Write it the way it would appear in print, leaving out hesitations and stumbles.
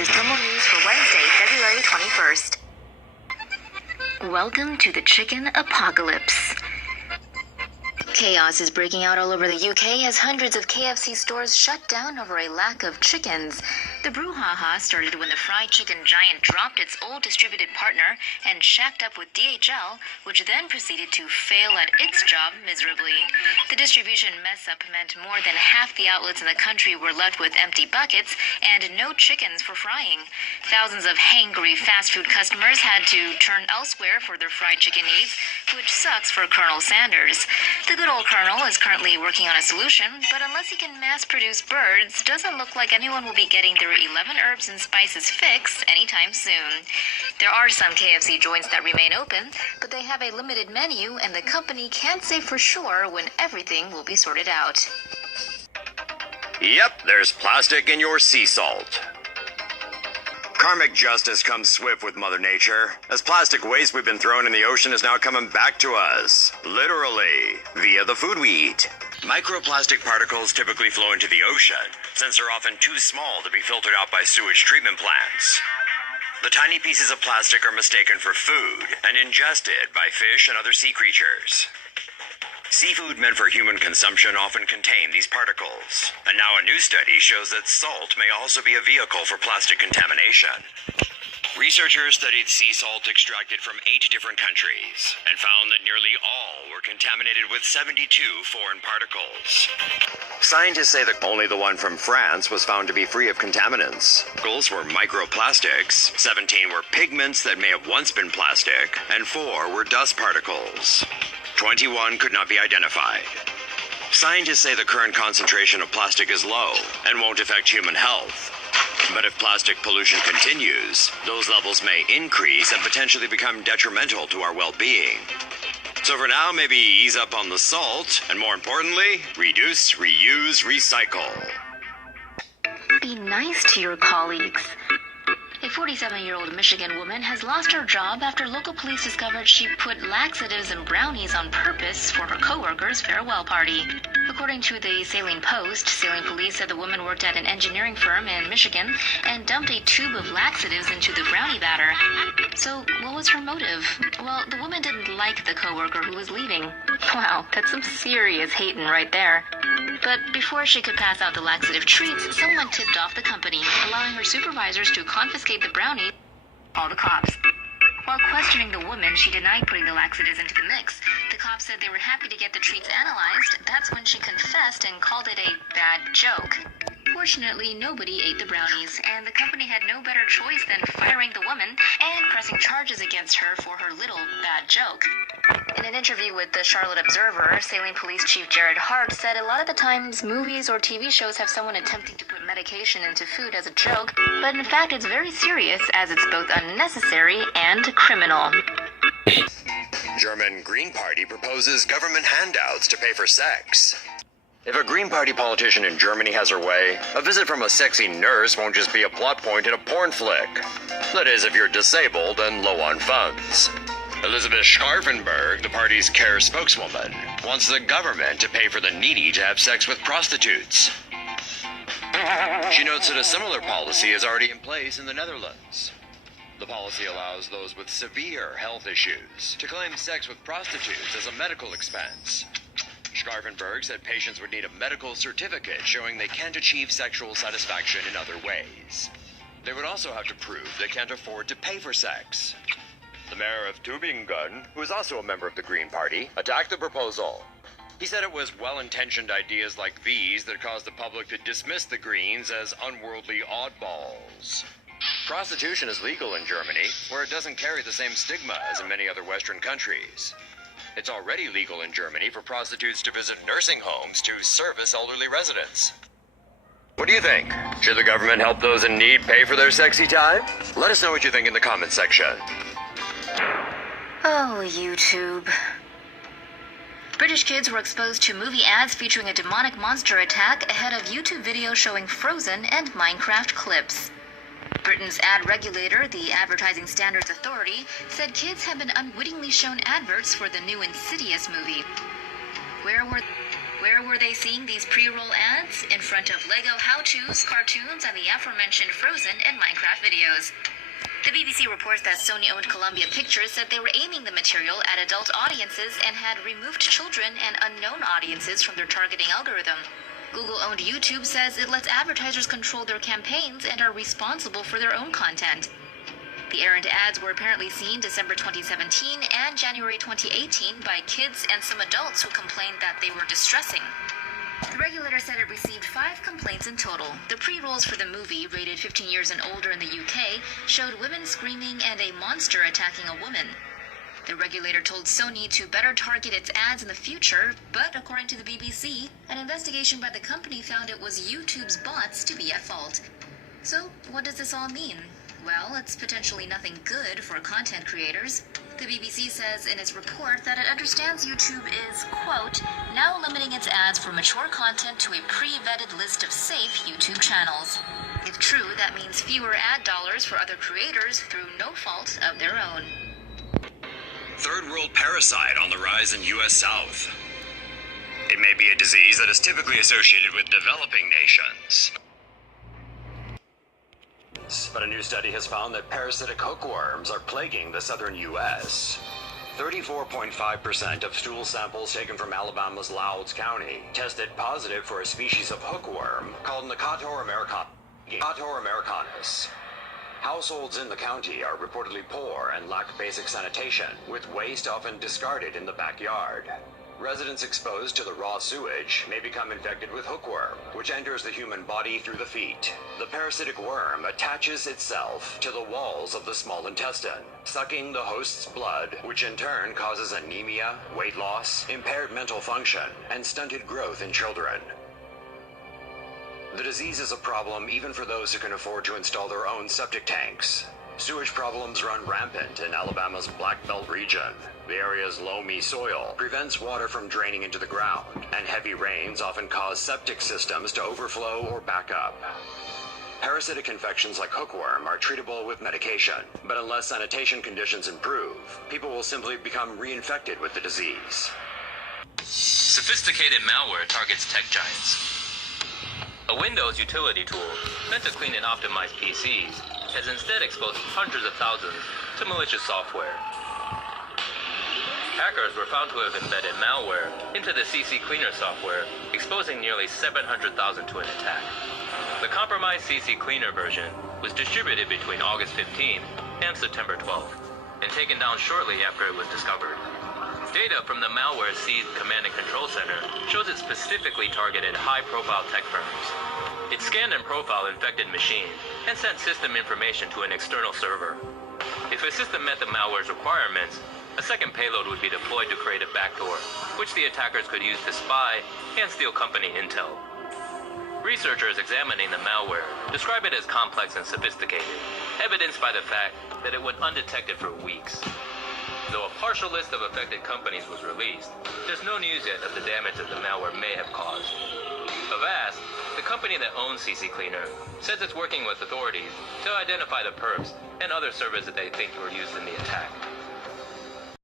This is TOMONEWS for Wednesday, February 21st. Welcome to the chicken apocalypse. Chaos is breaking out all over the UK as hundreds of KFC stores shut down over a lack of chickens. The brouhaha started when the fried chicken giant dropped its old distributed partner and shacked up with DHL, which then proceeded to fail at its job miserably. The distribution mess-up meant more than half the outlets in the country were left with empty buckets and no chickens for frying. Thousands of hangry fast food customers had to turn elsewhere for their fried chicken needs, which sucks for Colonel Sanders. The good old Colonel is currently working on a solution, but unless he can mass-produce birds, doesn't look like anyone will be getting their 11 herbs and spices fix anytime soon. There are some KFC joints that remain open, but they have a limited menu, and the company can't say for sure when everything will be sorted out. Yep, there's plastic in your sea salt. Karmic justice comes swift with Mother Nature, as plastic waste we've been throwing in the ocean is now coming back to us, literally, via the food we eat. Microplastic particles typically flow into the ocean, since they're often too small to be filtered out by sewage treatment plants. The tiny pieces of plastic are mistaken for food and ingested by fish and other sea creatures. Seafood meant for human consumption often contain these particles, and now a new study shows that salt may also be a vehicle for plastic contamination. Researchers studied sea salt extracted from 8 different countries and found that nearly all were contaminated with 72 foreign particles. Scientists say that only the one from France was found to be free of contaminants. Particles were microplastics, 17 were pigments that may have once been plastic, and 4 were dust particles. 21 could not be identified. Scientists say the current concentration of plastic is low and won't affect human health. But if plastic pollution continues, those levels may increase and potentially become detrimental to our well-being. So for now, maybe ease up on the salt, and more importantly, reduce, reuse, recycle. Be nice to your colleagues. A 47-year-old Michigan woman has lost her job after local police discovered she put laxatives and brownies on purpose for her coworkers' farewell party. According to the Saline Post, Saline police said the woman worked at an engineering firm in Michigan and dumped a tube of laxatives into the brownie batter. So, what was her motive? Well, the woman didn't like the coworker who was leaving. Wow, that's some serious hating right there. But before she could pass out the laxative treats, someone tipped off the company, allowing her supervisors to confiscate the brownie. All the cops. While questioning the woman, she denied putting the laxatives into the mix. The cops said they were happy to get the treats analyzed. That's when she confessed and called it a bad joke. Fortunately, nobody ate the brownies, and the company had no better choice than firing the woman and pressing charges against her for her little bad joke. In an interview with the Charlotte Observer, Saline Police Chief Jared Hart said a lot of the times movies or TV shows have someone attempting to put medication into food as a joke, but in fact it's very serious as it's both unnecessary and criminal. German Green Party proposes government handouts to pay for sex. If a Green Party politician in Germany has her way, a visit from a sexy nurse won't just be a plot point in a porn flick. That is, if you're disabled and low on funds. Elizabeth Scharfenberg, the party's care spokeswoman, wants the government to pay for the needy to have sex with prostitutes. She notes that a similar policy is already in place in the Netherlands. The policy allows those with severe health issues to claim sex with prostitutes as a medical expense. Scharfenberg said patients would need a medical certificate showing they can't achieve sexual satisfaction in other ways. They would also have to prove they can't afford to pay for sex. The mayor of Tübingen, who is also a member of the Green Party, attacked the proposal. He said it was well-intentioned ideas like these that caused the public to dismiss the Greens as unworldly oddballs. Prostitution is legal in Germany, where it doesn't carry the same stigma as in many other Western countries. It's already legal in Germany for prostitutes to visit nursing homes to service elderly residents. What do you think? Should the government help those in need pay for their sexy time? Let us know what you think in the comments section. Oh, YouTube. British kids were exposed to movie ads featuring a demonic monster attack ahead of YouTube videos showing Frozen and Minecraft clips. Britain's ad regulator, the Advertising Standards Authority, said kids have been unwittingly shown adverts for the new Insidious movie. Where were Where were they seeing these pre-roll ads? In front of Lego how-tos, cartoons, and the aforementioned Frozen and Minecraft videos. The BBC reports that Sony-owned Columbia Pictures said they were aiming the material at adult audiences and had removed children and unknown audiences from their targeting algorithm. Google-owned YouTube says it lets advertisers control their campaigns and are responsible for their own content. The errant ads were apparently seen December 2017 and January 2018 by kids and some adults who complained that they were distressing. The regulator said it received 5 complaints in total. The pre-rolls for the movie, rated 15 years and older in the UK, showed women screaming and a monster attacking a woman. The regulator told Sony to better target its ads in the future, but according to the BBC, an investigation by the company found it was YouTube's bots to be at fault. So, what does this all mean? Well, it's potentially nothing good for content creators. The BBC says in its report that it understands YouTube is, quote, now limiting its ads for mature content to a pre-vetted list of safe YouTube channels. If true, that means fewer ad dollars for other creators through no fault of their own. Third world parasite on the rise in U.S. South. It may be a disease that is typically associated with developing nations. But a new study has found that parasitic hookworms are plaguing the southern U.S. 34.5% of stool samples taken from Alabama's Loudoun County tested positive for a species of hookworm called Necator americanus. Households in the county are reportedly poor and lack basic sanitation, with waste often discarded in the backyard. Residents exposed to the raw sewage may become infected with hookworm, which enters the human body through the feet. The parasitic worm attaches itself to the walls of the small intestine, sucking the host's blood, which in turn causes anemia, weight loss, impaired mental function, and stunted growth in children. The disease is a problem even for those who can afford to install their own septic tanks. Sewage problems run rampant in Alabama's Black Belt region. The area's loamy soil prevents water from draining into the ground, and heavy rains often cause septic systems to overflow or back up. Parasitic infections like hookworm are treatable with medication, but unless sanitation conditions improve, people will simply become reinfected with the disease. Sophisticated malware targets tech giants. A Windows utility tool meant to clean and optimize PCs has instead exposed hundreds of thousands to malicious software. Hackers were found to have embedded malware into the CC Cleaner software, exposing nearly 700,000 to an attack. The compromised CC Cleaner version was distributed between August 15th and September 12th, and taken down shortly after it was discovered. Data from the malware seized command and control center shows it specifically targeted high-profile tech firms. It scanned and profiled infected machines and sent system information to an external server. If a system met the malware's requirements, a second payload would be deployed to create a backdoor, which the attackers could use to spy and steal company intel. Researchers examining the malware describe it as complex and sophisticated, evidenced by the fact that it went undetected for weeks. Though a partial list of affected companies was released, there's no news yet of the damage that the malware may have caused. Avast, the company that owns CC Cleaner, says it's working with authorities to identify the perps and other servers that they think were used in the attack.